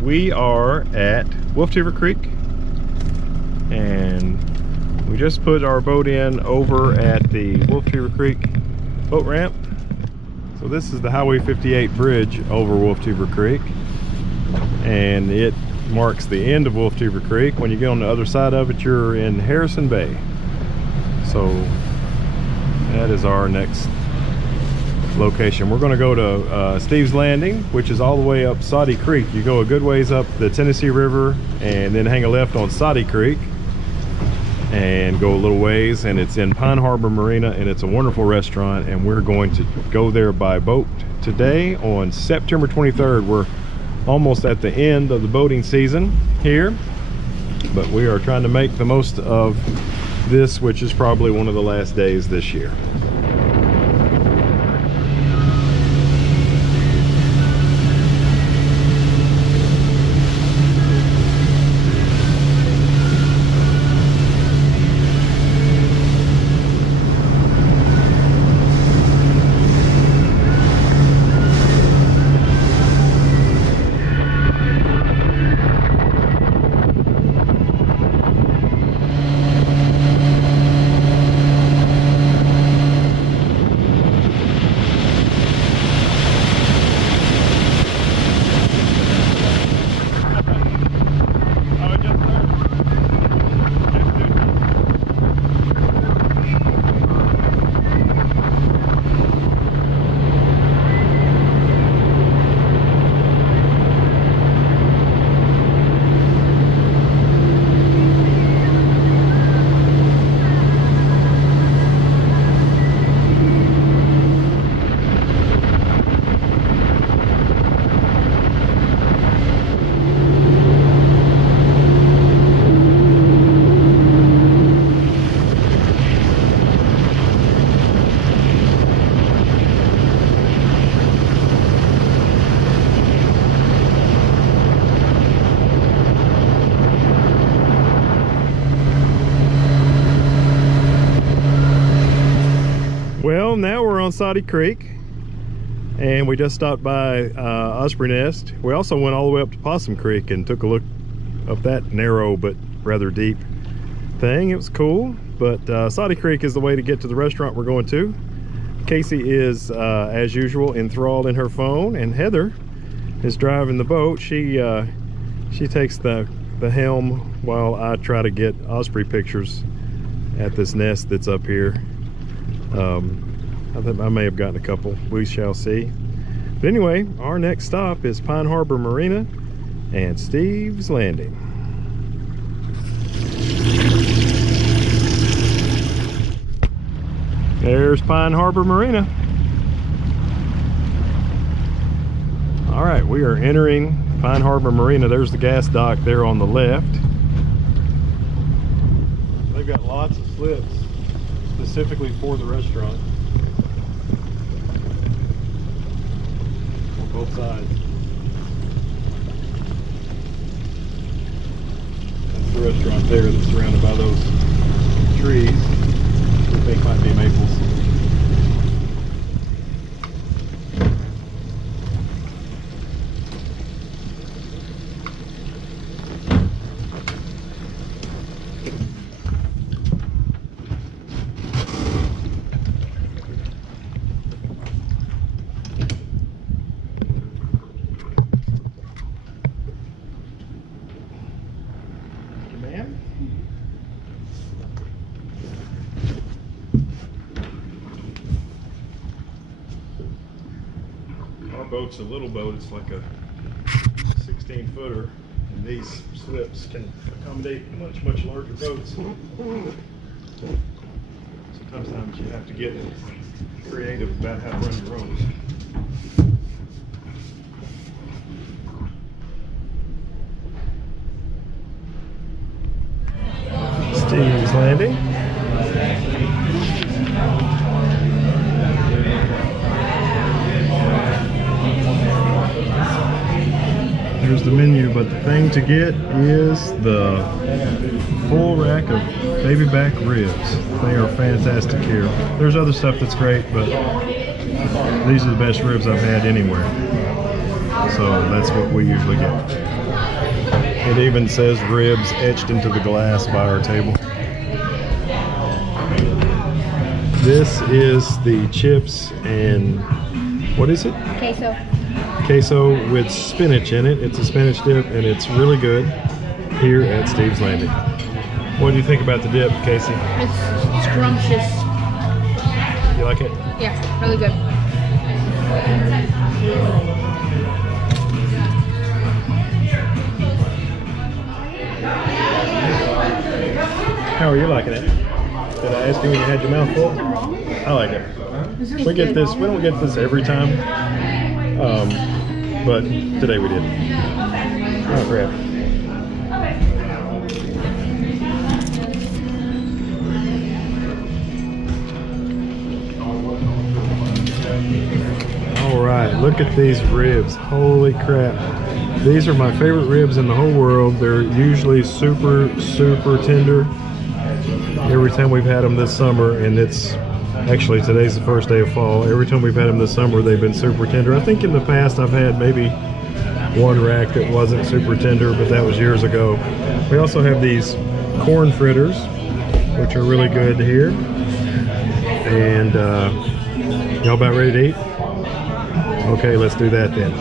We are at Wolfteaver Creek, and we just put our boat in over at the Wolfteaver Creek boat ramp. So this is the Highway 58 bridge over Wolfteaver Creek, and it marks the end of Wolfteaver Creek. When you get on the other side of it, you're in Harrison Bay. So that is our next location. We're going to go to Steve's Landing, which is all the way up Soddy Creek. You go a good ways up the Tennessee River and then hang a left on Soddy Creek and go a little ways, and it's in Pine Harbor Marina, and it's a wonderful restaurant, and we're going to go there by boat today on September 23rd. We're almost at the end of the boating season here, but we are trying to make the most of this, which is probably one of the last days this year. Well, now we're on Soddy Creek, and we just stopped by Osprey Nest. We also went all the way up to Possum Creek and took a look up that narrow but rather deep thing. It was cool, but Soddy Creek is the way to get to the restaurant we're going to. Casey is, as usual, enthralled in her phone, and Heather is driving the boat. She takes the helm while I try to get Osprey pictures at this nest that's up here. I think I may have gotten a couple. We shall see. But anyway, our next stop is Pine Harbor Marina and Steve's Landing. There's Pine Harbor Marina. All right, we are entering Pine Harbor Marina. There's the gas dock there on the left. They've got lots of slips specifically for the restaurant on both sides. That's the restaurant there that's surrounded by those trees, which I think might be maples. Our boat's a little boat, it's like a 16-footer, and these slips can accommodate much larger boats. Sometimes you have to get creative about how to run your ropes. Steve's Landing. Here's the menu, but the thing to get is the full rack of baby back ribs. They are fantastic here. There's other stuff that's great, but these are the best ribs I've had anywhere. So that's what we usually get. It even says ribs etched into the glass by our table. This is the chips and what is it? Queso. Queso with spinach in it. It's a spinach dip and it's really good here at Steve's Landing. What do you think about the dip, Casey? It's scrumptious. You like it? Yeah, really good. How are you liking it? Did I ask you when you had your mouth full? I like it. We get this. We don't get this every time, but today we did. Oh, crap. All right, look at these ribs. Holy crap. These are my favorite ribs in the whole world. They're usually super, super tender. Every time we've had them this summer, and it's actually today's the first day of fall. Every time we've had them this summer, they've been super tender. I think in the past I've had maybe one rack that wasn't super tender, but that was years ago. We also have these corn fritters, which are really good here. And y'all about ready to eat? Okay, let's do that then.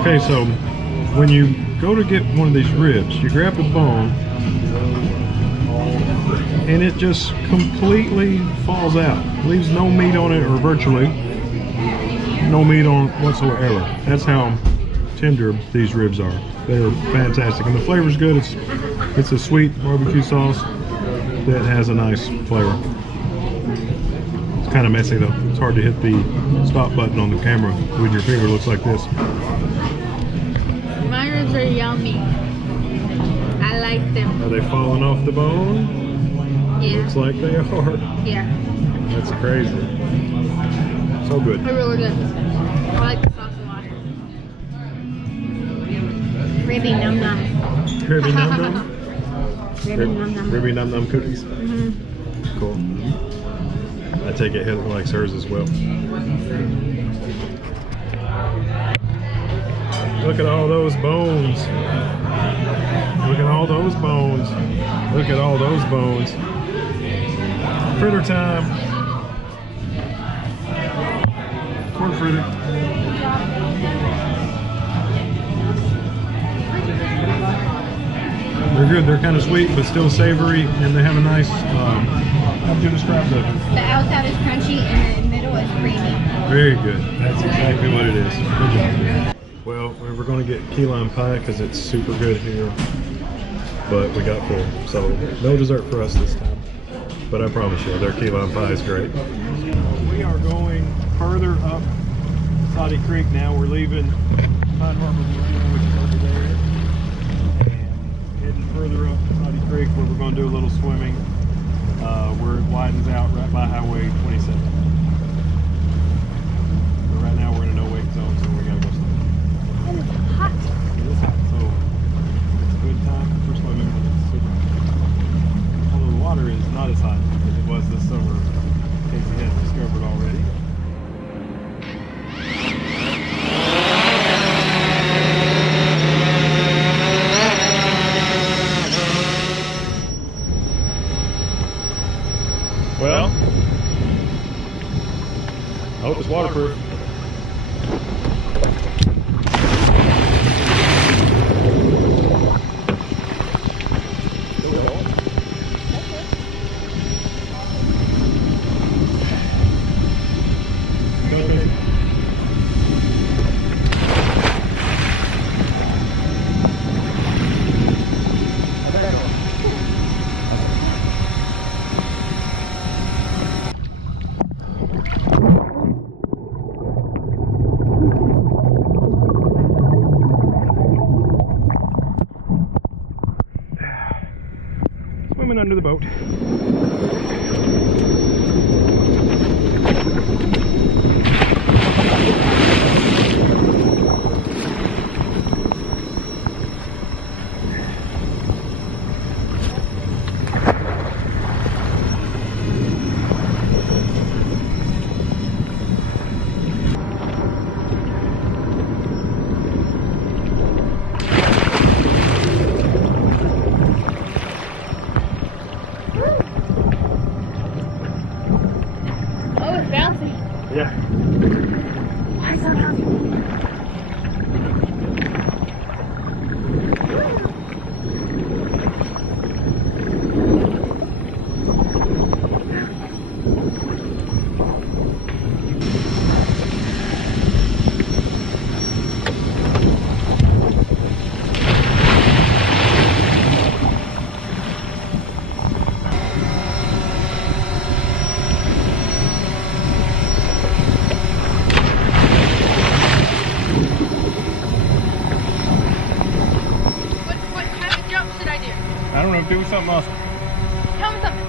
Okay, so when you go to get one of these ribs, you grab the bone and it just completely falls out. Leaves no meat on it, or virtually no meat on it whatsoever. That's how tender these ribs are. They're fantastic, and the flavor's good. It's a sweet barbecue sauce that has a nice flavor. It's kind of messy though. It's hard to hit the stop button on the camera with your finger. It looks like this. My ribs are yummy. I like them. Are they falling off the bone? Yeah. Looks like they are. Yeah. That's crazy. So good. They're really good. I like the sauce a lot. Ribby num num. Ribby num num? Ribby num num. Ribby num num cookies? Mm-hmm. Cool. I take it Heather likes hers as well. Look at all those bones. Look at all those bones. Look at all those bones. Fritter time. Corn fritter. They're good. They're kind of sweet, but still savory, and they have a nice, how would you describe them? The outside is crunchy and the middle is creamy. Very good. That's exactly what it is. Good job. Well, we're going to get key lime pie because it's super good here, but we got full, so no dessert for us this time. But I promise you, their key lime pie is great. We are going further up Soddy Creek now. We're leaving Pine Harbor Marina, which is over there, and heading further up Soddy Creek where we're going to do a little swimming where it widens out right by Highway 27. But right now we're in a no-wake zone, so we got to go swimming. It's hot. It is hot, so it's a good time for swimming, but it's super hot. Although the water is not as hot as it was this summer, Casey has discovered already. Well, I hope it's waterproof. Swimming under the boat. I don't know, do something else. Tell me something.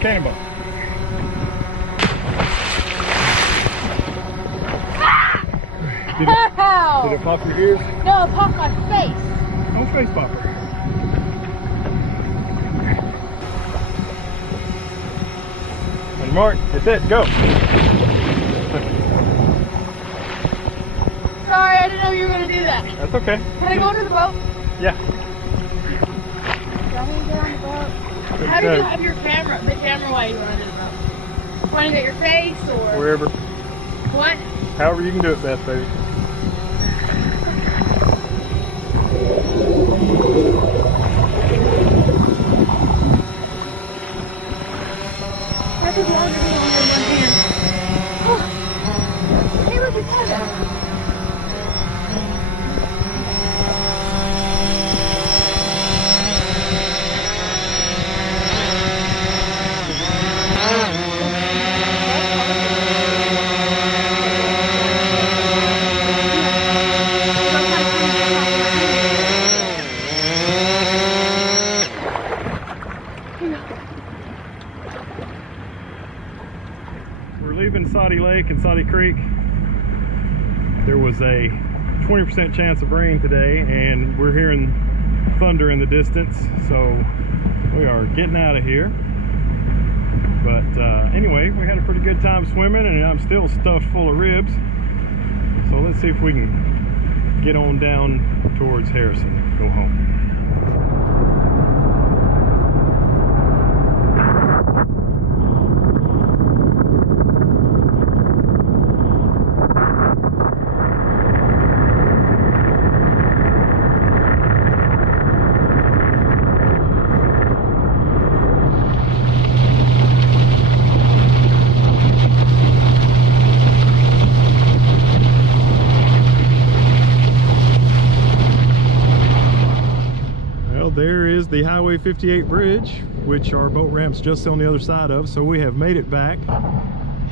Cannonball. Did it pop your ears? No, it popped my face. No face popper. On your mark, hit it, go. Sorry, I didn't know you were going to do that. That's okay. Can I go into the boat? Yeah. Do I need to get on the boat? How do you have your camera, the camera while you run into the boat? Pointing at your face or? Wherever. What? However you can do it best, baby. That is longer than only one hand. Oh. Hey, look, it's Soddy. We're leaving Soddy Lake and Soddy Creek. There was a 20% chance of rain today, and we're hearing thunder in the distance, so we are getting out of here. But anyway, we had a pretty good time swimming, and I'm still stuffed full of ribs. So let's see if we can get on down towards Harrison and go home. There is the Highway 58 bridge, which our boat ramp's just on the other side of. So we have made it back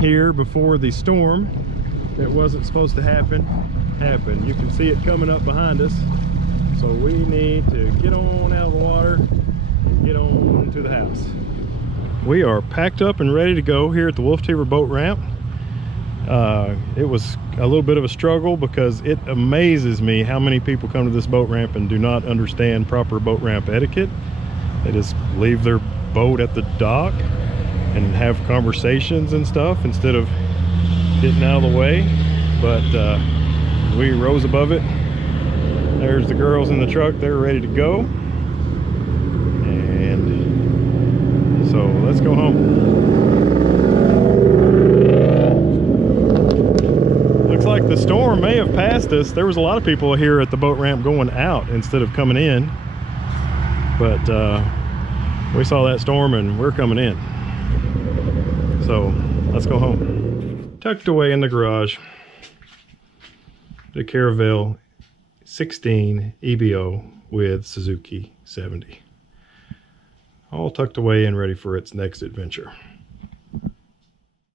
here before the storm that wasn't supposed to happen happened. You can see it coming up behind us. So we need to get on out of the water and get on to the house. We are packed up and ready to go here at the Wolf Teaver boat ramp. It was a little bit of a struggle because it amazes me how many people come to this boat ramp and do not understand proper boat ramp etiquette. They just leave their boat at the dock and have conversations and stuff instead of getting out of the way. But we rose above it. There's the girls in the truck, they're ready to go. And so let's go home. Like the storm may have passed us. There was a lot of people here at the boat ramp going out instead of coming in, but we saw that storm and we're coming in, so let's go home. Tucked away in the garage, the Caravelle 16 EBO with Suzuki 70, all tucked away and ready for its next adventure.